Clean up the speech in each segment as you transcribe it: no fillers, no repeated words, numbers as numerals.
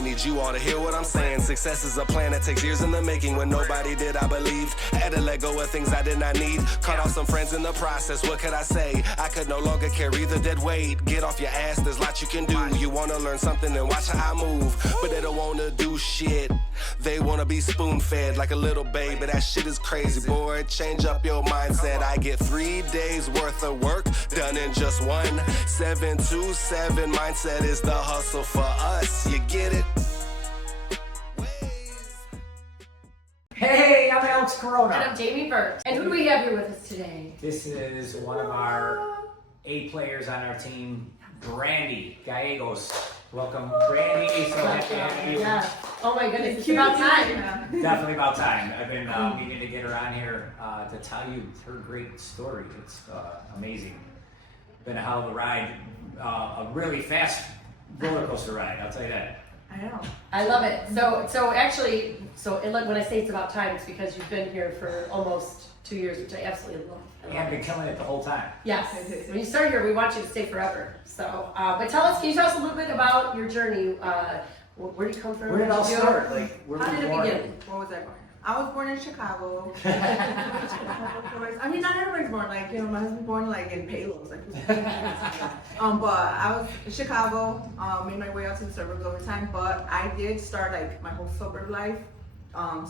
I need you all to hear what I'm saying. Success is a plan that takes years in the making. When nobody did, I believed. I had to let go of things I did not need. Cut off some friends in the process, what could I say? I could no longer carry the dead weight. Get off your ass, there's lots you can do. You wanna learn something and watch how I move, but they don't wanna do shit. They wanna be spoon-fed like a little baby. That shit is crazy, boy. Change up your mindset. I get 3 days worth of work done in just one. 727 mindset is the hustle for us. You get it? Hey, I'm Alex Corona. And I'm Jamie Burt. And who do we have here with us today? This is one of our A players on our team, Brandy Gallegos. Welcome, Brandy. So happy to have you. Yeah. Oh my goodness, it's about time. Definitely about time. I've been meaning to get her on here to tell you her great story. It's amazing. Been a hell of a ride, a really fast roller coaster ride. I'll tell you that. I know. I love it. So actually, when I say it's about time, it's because you've been here for almost 2 years, which I absolutely love. You have been killing it the whole time. Yes. When you start here, we want you to stay forever. So, but can you tell us a little bit about your journey? Where do you come from? Where did it all start? Like, where How were did you it born? begin? What was I born? I was born in Chicago. I mean, not everybody's born like, my husband born like in Palos, like. But I was in Chicago, made my way out to the suburbs over time. But I did start like my whole suburb life,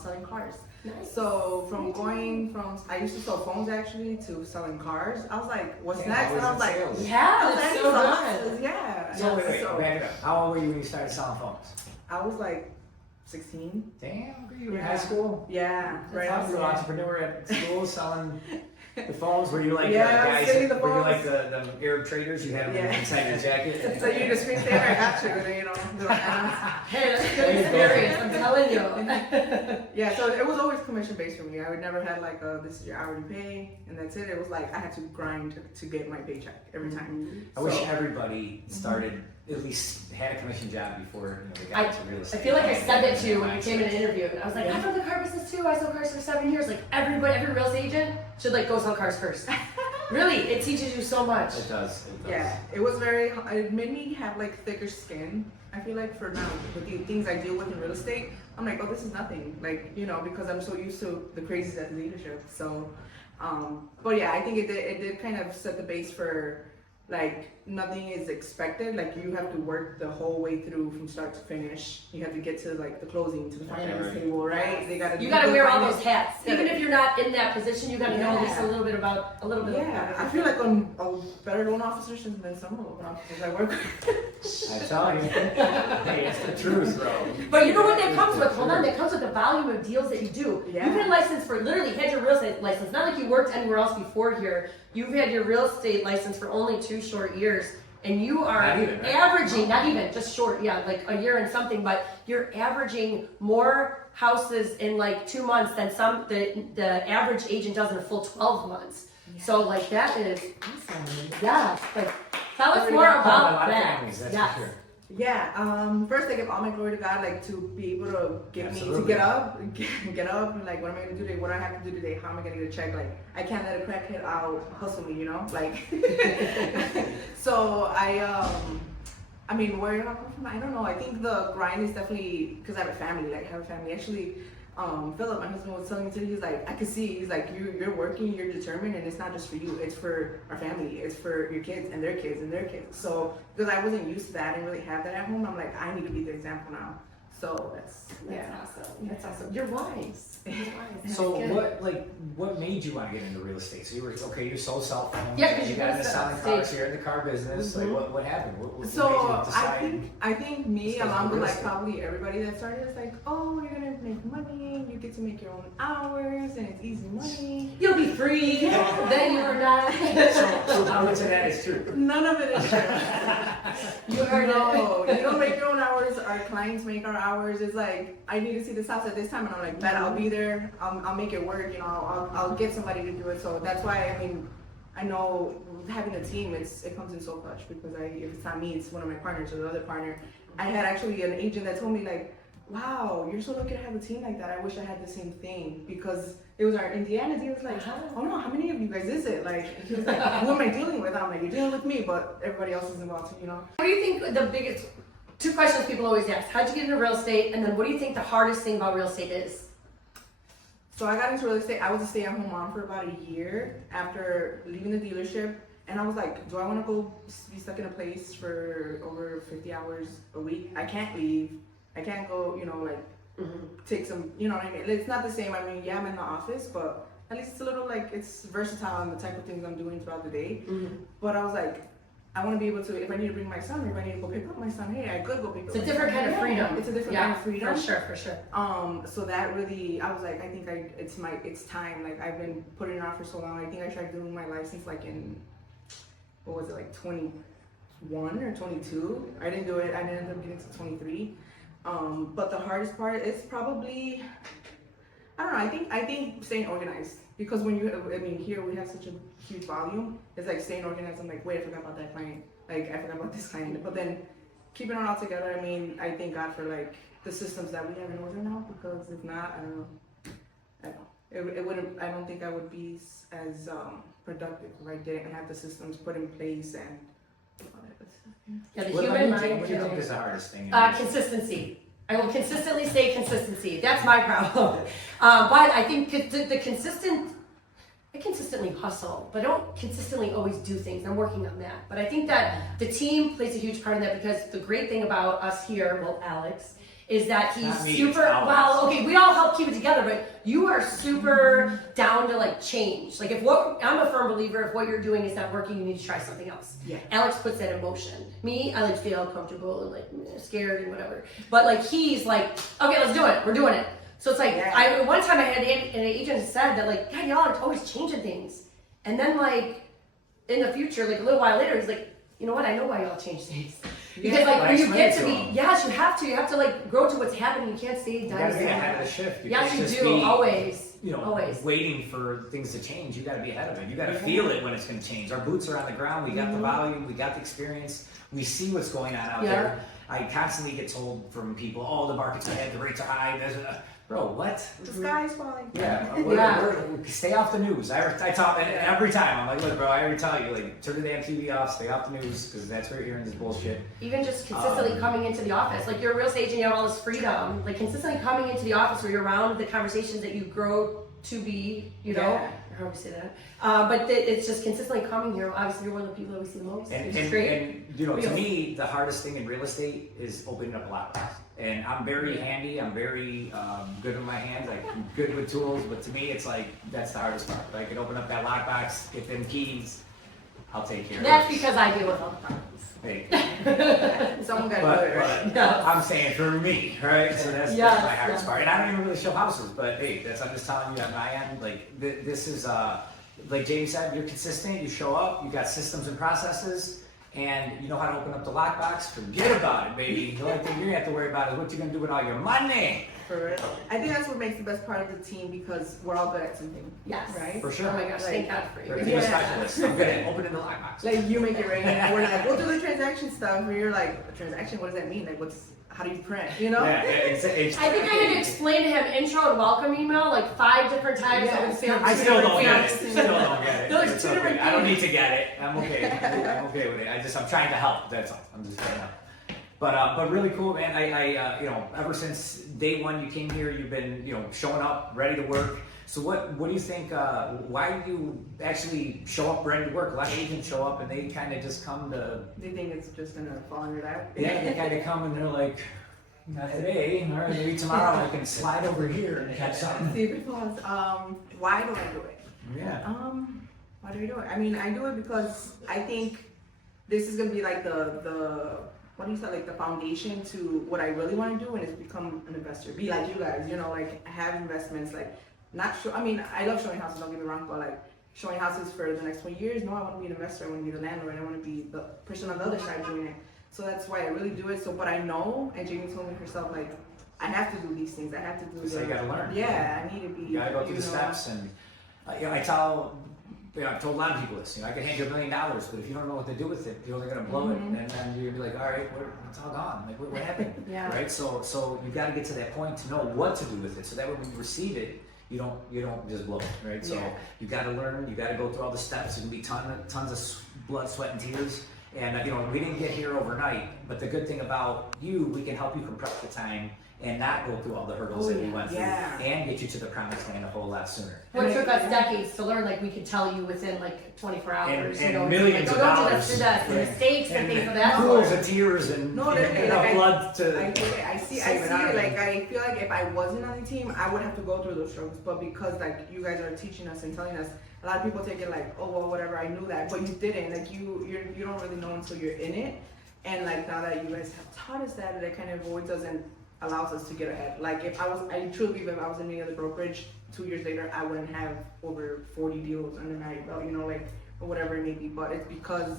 selling cars. Nice. So I used to sell phones actually to selling cars. I was like, what's Yeah, next? And I was like, sales. Yeah, that's so good. good. Yeah. So wait, back it up. How old were you when you started selling phones? I was like 16. Damn, you were in high school? Yeah, right. Right, you were an entrepreneur at school selling the phones. Were you like Yeah, guys? selling the Were you phones. like the Arab traders? You had them Yeah. inside your jacket. So you need a screensaver? I got you. Little hands. Hey, that's a good experience, I'm telling you. Yeah, so it was always commission based for me. I would never had like this is your hourly pay and that's it. It was like I had to grind to get my paycheck every time. I wish everybody started at least had a commission job before they got into real I estate. feel like I said that to you when you came in an interview. And I was like, I'm from the car business too. I sold cars for 7 years. Like every real estate agent should like go sell cars first. Really, it teaches you so much. It does. Yeah, it was it made me have like thicker skin. I feel like for now, with the things I deal with in real estate, I'm like, oh, this is nothing. Like, because I'm so used to the crazies at the leadership. So, but yeah, I think it did kind of set the base for like nothing is expected. Like you have to work the whole way through from start to finish. You have to get to like the closing, to the finance table, right? You gotta wear all those hats. Even if you're not in that position, you gotta know at least a little bit about Yeah, I feel like I'm a better loan officer than some loan officers I work with. I'm telling you. Hey, it's the truth, bro. But you know what that comes with? Hold on, that comes with the volume of deals that you do. Yeah. You've been licensed for literally had your real estate license. Not like you worked anywhere else before here. You've had your real estate license for only 2 short years. And you are averaging, not even, just short, yeah, like a year and something, but you're averaging more houses in like 2 months than the average agent does in a full 12 months. Yeah. So like that is awesome. Yeah, like tell us more about that. Families, that's yes. for sure. Yeah, first I give all my glory to God, like to be able to get me to get up, and like, what am I gonna do today? What do I have to do today? How am I gonna get a check? Like, I can't let a crackhead out hustle me, like. So I mean, where did I come from? I don't know. I think the grind is definitely because I have a family. Actually, Philip, my husband, was telling me today. He's like, I can see. He's like, you're working, you're determined, and it's not just for you. It's for our family. It's for your kids and their kids and their kids. So because I wasn't used to that, I didn't really have that at home. I'm like, I need to be the example now. So that's awesome. That's awesome. You're wise. So what made you want to get into real estate? So you sold cell phones. Yeah, because you got into selling cars here in the car business. Mm-hmm. Like what happened? What made so you decide? I think me, Start along with real like estate? probably everybody that started, is like, oh, you're gonna make money. You get to make your own hours, and it's easy money. You'll be free. Then you're not. So how much of that is true? None of it is true. You heard No, you don't make your own hours. Our clients make our hours. It's like, I need to see this house at this time, and I'm like, bet I'll be there. I'll make it work. I'll get somebody to do it. So that's why, I mean, I know having a team, it comes in so clutch, because if it's not me, it's one of my partners or the other partner. I had actually an agent that told me like, wow, you're so lucky to have a team like that. I wish I had the same thing, because it was our Indiana deal. He was like, oh no, how many of you guys is it? Like, he was like, who am I dealing with? I'm like, you're dealing with me, but everybody else is involved too, What do you think the biggest 2 questions people always ask. How'd you get into real estate? And then what do you think the hardest thing about real estate is? So I got into real estate. I was a stay-at-home mom for about a year after leaving the dealership. And I was like, do I want to go be stuck in a place for over 50 hours a week? I can't leave. I can't go, take some, you know what I mean? It's not the same. I mean, yeah, I'm in the office, but at least it's a little it's versatile in the type of things I'm doing throughout the day. But I was like, I want to be able to, if I need to bring my son, or if I need to go pick up my son, hey, I could go pick up. It's a different kind of freedom. It's a different kind of freedom. For sure. So that really, I was like, I think it's time. Like I've been putting it off for so long. I think I tried doing my license in, 21 or 22. I didn't do it. I ended up getting to 23. But the hardest part is probably, I don't know. I think staying organized, because when here we have such a huge volume. It's like staying organized. I'm like, wait, I forgot about that client. Like I forgot about this client. But then keeping it all together. I mean, I thank God for the systems that we have in order now, because if not, I don't know. It wouldn't. I don't think I would be as productive if I didn't have the systems put in place and all that good stuff. Yeah, the What human do you mind. think is the hardest thing? Consistency. I will consistently say consistency. That's my problem. But I think I consistently hustle, but I don't consistently always do things. I'm working on that. But I think that the team plays a huge part in that, because the great thing about us here, well, Alex, is that he's Not me, super, it's Alex. well, okay, we all help keep it together, but you are super down to change. I'm a firm believer, if what you're doing is not working, you need to try something else. Yeah. Alex puts that in motion. Me, I feel comfortable and scared and whatever. But he's okay, let's do it. We're doing it. So it's one time I had an agent said that God, y'all are always changing things. And then in the future, a little while later, he's like, you know what? I know why y'all change things. Because when you get to be, yes, you have to grow to what's happening. You can't stay You gotta be ahead of the down. shift. You Yes, can't you just do. be, Always. Always waiting for things to change. You got to be ahead of it. You got to feel it when it's going to change. Our boots are on the ground. We got the volume. We got the experience. We see what's going on out there. I constantly get told from people, "Oh, the market's ahead. The rates are high." Bro, what? The sky is falling. Yeah. Stay off the news. I talk every time. I'm like, look, bro, I already tell you, turn the damn TV off. Stay off the news, because that's where you're hearing this bullshit. Even just consistently coming into the office, you're a real estate agent, you have all this freedom. Consistently coming into the office where you're around the conversations that you grow to be, how do we say that? But it's just consistently coming here. Obviously, you're one of the people that we see the most. And, which and, is great. and to me, the hardest thing in real estate is opening up a lockbox. And I'm very handy. I'm very good with my hands. I'm good with tools. But to me, it's that's the hardest part. I can open up that lockbox, get them keys. I'll take care of it. That's because I deal with all the problems. Hey. Someone got But Yes. I'm saying for me, right? So that's my hardest part. And I don't even really show houses, but hey, I'm just telling you on my end. This is like Jamie said, you're consistent. You show up. You got systems and processes, and you know how to open up the lockbox. Forget about it, baby. The only thing you're gonna have to worry about is what you're gonna do with all your money. For real. I think that's what makes the best part of the team, because we're all good at something. Yes. Right? For sure. Oh my gosh, thank God for You're you. a team of specialists. I'm good at opening the lockbox. You make it rain. We're like, we'll do the transaction stuff. Where you're like, a transaction? What does that mean? How do you print? Yeah, it's I think I had to explain to him intro and welcome email 5 different times. Yeah. I still don't get it. Still don't get it. There's It's two okay. different I don't need things. to get it. I'm okay. I'm okay with it. I'm trying to help. That's all. I'm just trying to help. But really cool, man. I ever since day one you came here, you've been showing up, ready to work. So what do you think? Why do you actually show up ready to work? A lot of agents show up and they kind of just come to. They think it's just gonna fall in your lap. Yeah, they kind of come and they're like, not today. All right, maybe tomorrow I can slide over here and catch something. See if it falls. Why do I do it? Yeah. Why do we do it? I mean, I do it because I think this is gonna be the what do you say, the foundation to what I really want to do, and is become an investor. Be like you guys, have investments. Not sure. I mean, I love showing houses. Don't get me wrong, but showing houses for the next 20 years. No, I want to be an investor. I want to be the landlord. I want to be the person on the other side doing it. So that's why I really do it. So, but I know, and Jamie told me herself, I have to do these things. I have to do. So you gotta learn. Yeah, I need to be. You gotta go through the steps, and I've told a lot of people this. I can hand you $1 million, but if you don't know what to do with it, you're only gonna blow it, and then you're gonna be like, all right, it's all gone. What happened? Yeah. Right. So you got to get to that point to know what to do with it, so that when you receive it, you don't just blow it. Right. So you got to learn. You got to go through all the steps. It's gonna be tons of blood, sweat, and tears. And we didn't get here overnight, but the good thing about you, we can help you compress the time and not go through all the hurdles that we went through, and get you to the promised land a whole lot sooner. Well, it took us decades to learn. Like we could tell you within like 24 hours. And millions of dollars. And mistakes and things of that sort. sort. And tears and like, blood to. I see it. Like I feel like if I wasn't on the team, I would have to go through those struggles. But because like you guys are teaching us and telling us, a lot of people take it like, oh well, whatever. I knew that, but you didn't. Like you don't really know until you're in it. And like now that you guys have taught us that, it kind of avoids us and allows us to get ahead. Like I truly believe if I was in any other brokerage 2 years later, I wouldn't have over 40 deals under my belt, like, or whatever it may be. But it's because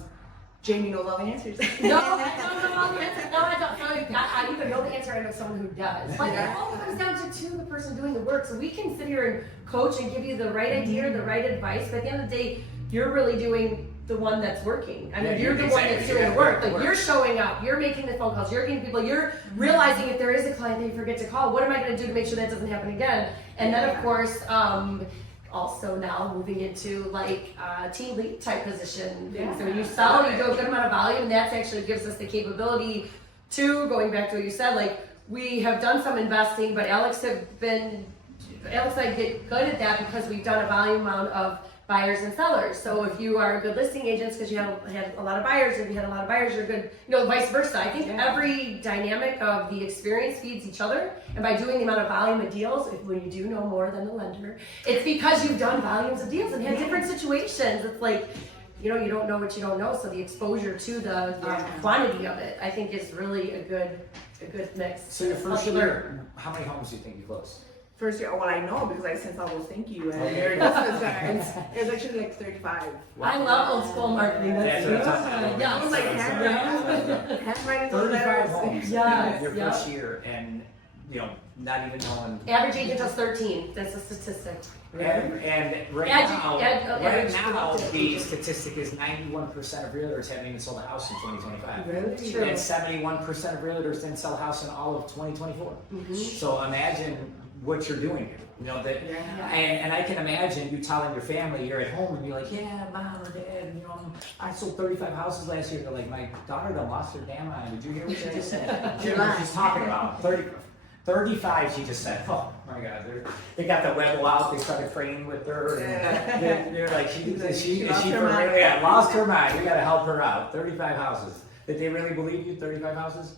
Jamie knows all the answers. No, I don't know all the answers. No, I don't know. I either know the answer or I know someone who does. But it all comes down to the person doing the work. So we can sit here and coach and give you the right idea, the right advice, but at the end of the day, you're really doing the one that's working. I mean, you're the one that's doing the work. Like you're showing up, you're making the phone calls, you're getting people, you're realizing if there is a client that you forget to call, what am I going to do to make sure that doesn't happen again? And then of course, also now moving into like team lead type position. So you sell, you do a good amount of volume, and that actually gives us the capability to, going back to what you said, like we have done some investing, but Alex and I get good at that because we've done a volume amount of buyers and sellers. So if you are a good listing agent because you had a lot of buyers, if you had a lot of buyers, you're good, vice versa. I think every dynamic of the experience feeds each other. And by doing the amount of volume of deals, when you do know more than the lender, it's because you've done volumes of deals and had different situations. It's like, you don't know what you don't know. So the exposure to the quantity of it, I think is really a good mix. So your first year, how many homes do you think you closed? First year, well, I know because I sent all those thank you and it was actually like 35. Wow. I love old school marketing. That's what I'm talking about. Yeah, I was like handwriting those 35 letters. homes your first year, and not even knowing. Average agent does 13. That's a statistic. And right now, the statistic is 91% of realtors haven't even sold a house in 2025. Really? True. And 71% of realtors didn't sell a house in all of 2024. Mm-hmm. So imagine what you're doing here. And I can imagine you telling your family, you're at home and you're like, yeah, mom or dad, I sold 35 houses last year. They're like, my daughter done lost her damn mind. Did you hear what she just said? She's talking about 35, she just said. Oh my God, they got the rebel out. They started praying with her. And they're like, she lost her mind. We got to help her out. 35 houses. Did they really believe you? 35 houses?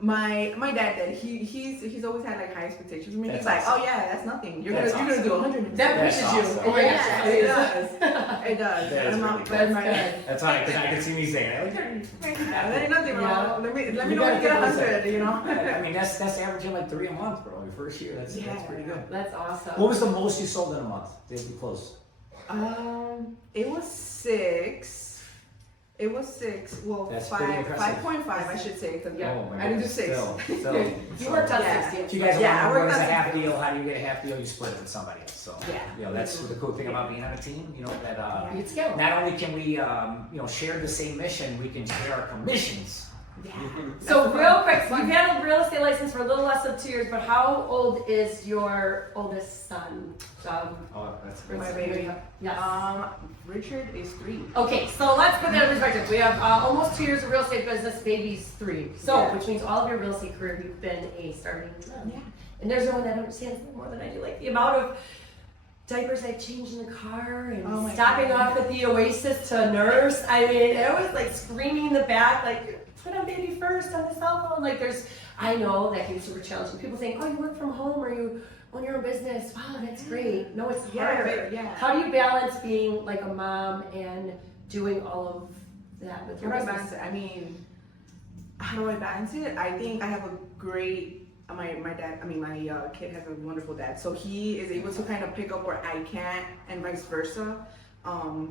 My dad did. He's always had like high expectations for me. He's like, awesome. oh yeah, that's nothing. You're gonna do 100. That pushes you. Awesome. Oh my gosh. It does. It does. That is really cool. That's funny because I can see me saying, there ain't nothing wrong. Let me know when you get 100. I mean, that's averaging like 3 a month, bro. Your first year, that's pretty good. That's awesome. What was the most you sold in a month? Did you close? It was 6. It was 6. Well, That's 5.5, I should say. Cause I didn't do 6. So you worked on 6 If you guys I want worked to on a half deal, how do you get a half deal? You split it with somebody else. So that's the cool thing about being on a team. That not only can we share the same mission, we can share our commissions. So real quick, so you've had a real estate license for a little less than 2 years, but how old is your oldest son? That's my baby. Yes. Richard is 3. Okay, so let's put that in perspective. We have almost 2 years of real estate business, baby's 3. So, which means all of your real estate career, you've been a starting mom. Yeah. And there's no one that understands that more than I do. Like the amount of diapers I've changed in the car and stopping off at the Oasis to nurse. I mean, I was like screaming in the back, like, put on baby first on the cell phone. Like I know that can be super challenging. People think, oh, you work from home or you own your own business. Wow, that's great. No, it's harder. How do you balance being like a mom and doing all of that with your business? How do I balance it? I think I have a great, my kid has a wonderful dad. So he is able to kind of pick up where I can't and vice versa.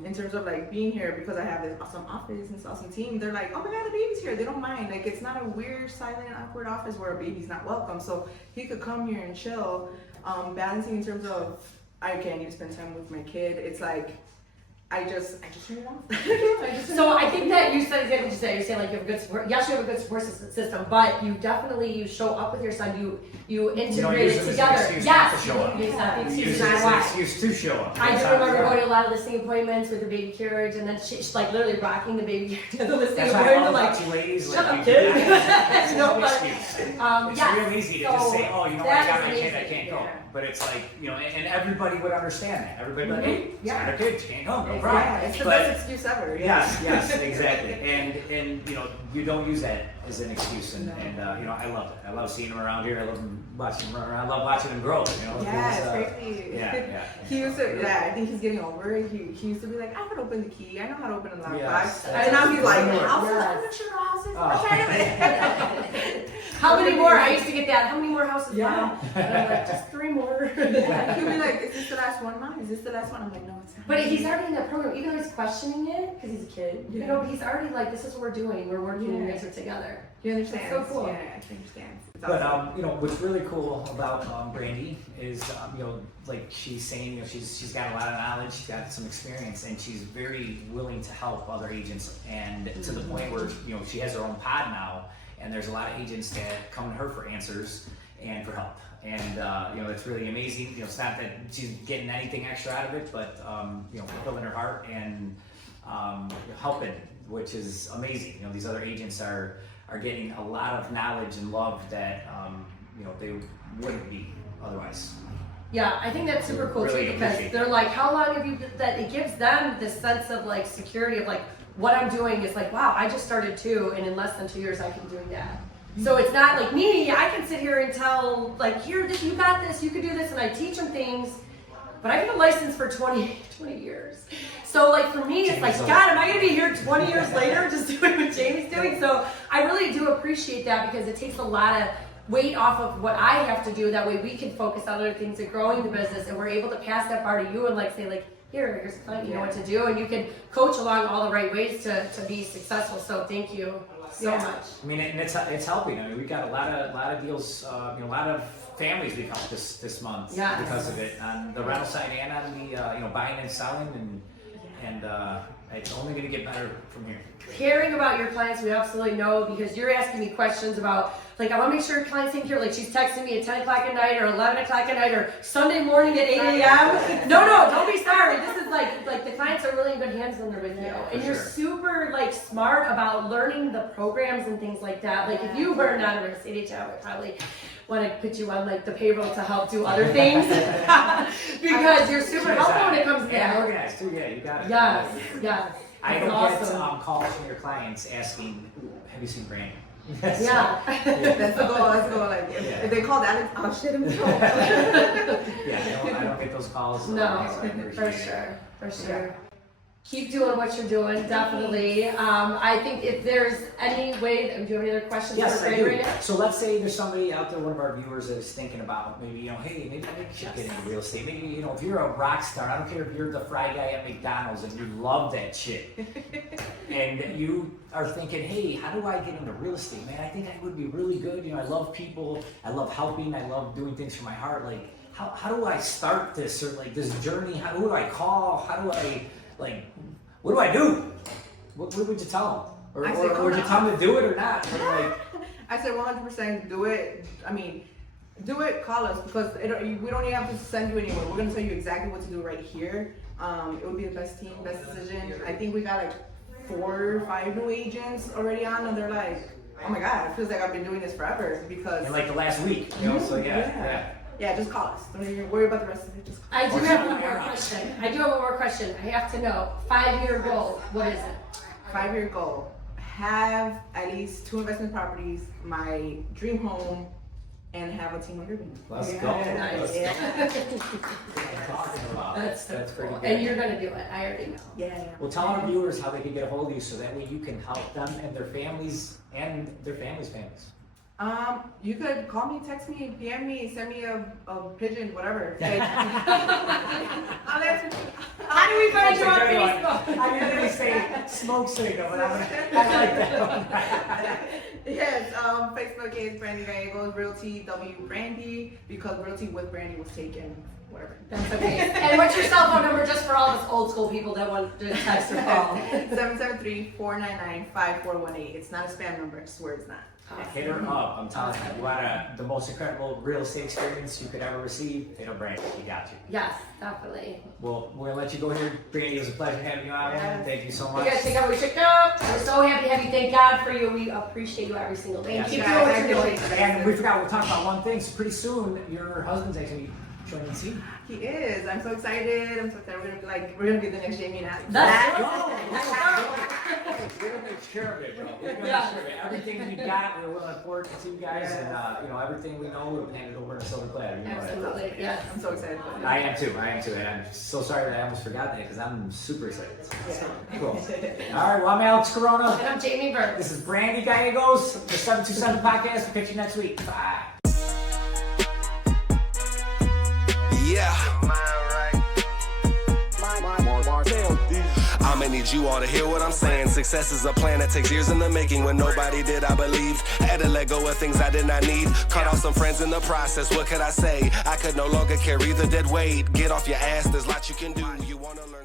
In terms of like being here, because I have this awesome office and this awesome team, they're like, oh my God, the baby's here. They don't mind. Like it's not a weird, silent, awkward office where a baby's not welcome. So he could come here and chill. Balancing in terms of I need to spend time with my kid. It's like I just turn it off. So I think that you said exactly what you said. You're saying like you have a good support. Yes, you have a good support system, but you definitely show up with your son. You integrate it together. Yes, show up. It's not the You excuse. use it as an excuse to show up. I do remember going to a lot of listing appointments with the baby carriage, and then she's like literally rocking the baby at the listing That's why I appointment. love Like, about you ladies. shut Like, up, you kid. do that. It's No, no but, excuse. It's yes, real easy to so just say, oh, you know what, I that got is my kid, I amazing. can't go. Yeah. But it's like, you know, and everybody would understand that. Everybody would be like, hey, Yeah. it's not a kid, she can't go, no Exactly. problem. Yeah, it's the But- best excuse ever. Yes, exactly. And you know, you don't use that as an excuse. And, No. and you know, I love it. I love seeing him around here. I love watching him run around. I love watching him grow. You know, Yeah, It's, it's crazy. yeah. He used to, I think he's getting over it. He used to be like, I could open the key. I know how to open a lockbox. Yes, And now he's like, that's houses? right. I'm not sure houses. Oh. I'm trying to How many more? I used to get that. How many more houses? Yeah. Mom? And I'm like, just 3 more. He'll be like, is this the last one, Mom? Is this the last one? I'm like, no, it's not. But he's already in that program, even though he's questioning it because he's a kid. You Yeah. know, he's already like, this is what we're doing. We're working and you Yeah. guys are together. He understands. That's so cool. Yeah, he understands. It's But awesome. you know, what's really cool about Brandy is you know, like she's saying, you know, she's got a lot of knowledge, she's got some experience, and she's very willing to help other agents, and to the point where you know she has her own pod now, and there's a lot of agents that come to her for answers and for help, and you know, it's really amazing. You know, it's not that she's getting anything extra out of it, but you know, fulfilling her heart and helping, which is amazing. You know, these other agents are getting a lot of knowledge and love that you know, they wouldn't be otherwise. Yeah, I think that's super cool Really too because appreciate they're like, how long have you, that it gives them this sense of like security of like, what I'm doing is like, wow, I just started too, and in less than 2 years I can be doing that. So it's not like me, I can sit here and tell, like, here, you got this, you can do this, and I teach them things, but I've been a license for 20 years. So like for me, it's like, God, am I gonna be here 20 years later just doing what Jamie's doing? So I really do appreciate that because it takes a lot of weight off of what I have to do. That way we can focus on other things and growing the business, and we're able to pass that bar to you and like say like, here's a client, you know what to do, and you can coach along all the right ways to be successful. So thank you so much. I mean, and it's helping. I mean, we've got a lot of deals, you know, a lot of families we've helped this month Yes. because of it on the rental side and on the you know, buying and selling, and it's only going to get better from here. Caring about your clients, we absolutely know, because you're asking me questions about, like, I want to make sure your clients take care. Like, she's texting me at 10 o'clock at night or 11 o'clock at night or Sunday morning at 8 a.m. No, don't be sorry. This is like the clients are really in good hands when they're with you. And you're sure. super, like, smart about learning the programs and things like that. Like, if you were not a real estate agent, I would probably want to put you on, like, the payroll to help do other things. Because you're super helpful when it comes to and that. organized too. Yeah, you got it. Yes. I That's don't awesome. get calls from your clients asking, "Have you seen Brandy?" Yeah. That's the goal. Like, if they called Alex, I'll shit him. Yeah, I don't get those calls. No, I appreciate it. for sure. Keep doing what you're doing, definitely. I think if there's any way, do you have any other questions Yes, for I Brandy do. right now? So let's say there's somebody out there, one of our viewers, that is thinking about maybe, you know, hey, maybe I should get into real estate. Maybe, you know, if you're a rock star, I don't care if you're the fry guy at McDonald's and you love that shit, and you are thinking, hey, how do I get into real estate, man? I think I would be really good. You know, I love people, I love helping, I love doing things for my heart. Like, how do I start this, or like this journey? Who do I call? How do I, like, what do I do? What would you tell them? I say, Or would you tell them to do it or not? Or like, I said 100% do it. I mean, do it, call us, because we don't even have to send you anywhere. We're going to tell you exactly what to do right here. It would be the best team, best decision. I think we got like 4 or 5 new agents already on, and they're like, oh my God, it feels like I've been doing this forever, because... in like the last week, you know, so yeah. Yeah, just call us. Don't even worry about the rest of it. Just call I do have one more question. I have to know. 5-year goal. What is it? 5-year goal. Have at least 2 investment properties, my dream home, and have a team under me. Let's go. Nice. Let's Yeah. Talking about. That's pretty cool. good. And you're gonna do it. I already know. Yeah. Well, tell our viewers how they can get a hold of you, so that way you can help them and their families and their families' families. You could call me, text me, PM me, send me a pigeon, whatever. I'll answer. How do we find you on That's a good one. Facebook? I didn't really say smoke signal, but I like that one. Yes, Facebook is Brandy Gallegos, Realty W Brandy, because Realty with Brandy was taken whatever. That's okay. And what's your cell phone number just for all of us old school people that want to text or call? 773-499-5418. It's not a spam number. I swear it's not. Hit her up. I'm telling you, you want the most incredible real estate experience you could ever receive. Hit up Brandy. You got you. Yes, definitely. Well, we're gonna let you go here. Brandy, it was a pleasure having you on. Man. Thank you so much. You guys take out, we checked up. We're so happy to have you. Thank God for you. We appreciate you every single day. Yes. Keep Yeah, doing what you're I doing. And we forgot we'll talk about one thing. So pretty soon, your husband's actually joining the team. He is. I'm so excited. I'm so excited. We're gonna be the next Jamie and Ashley. That's We're right. gonna make care of it, bro. We're gonna Yeah. make sure of it. Everything we got, we're willing to forward to you guys, and everything we know, we'll hand it over in a silver platter. You know that. Absolutely. Yes. I'm so excited for it. I am too, and I'm so sorry that I almost forgot that because I'm super excited. Cool. All right, well, I'm Alex Corona. And I'm Jamie Burke. This is Brandy Gallegos, the 727 podcast. We'll catch you next week. Bye. Yeah. I'ma need you all to hear what I'm saying. Success is a plan that takes years in the making. When nobody did, I believed. Had to let go of things I did not need. Cut off some friends in the process. What could I say? I could no longer carry the dead weight. Get off your ass, there's lots you can do. You wanna learn.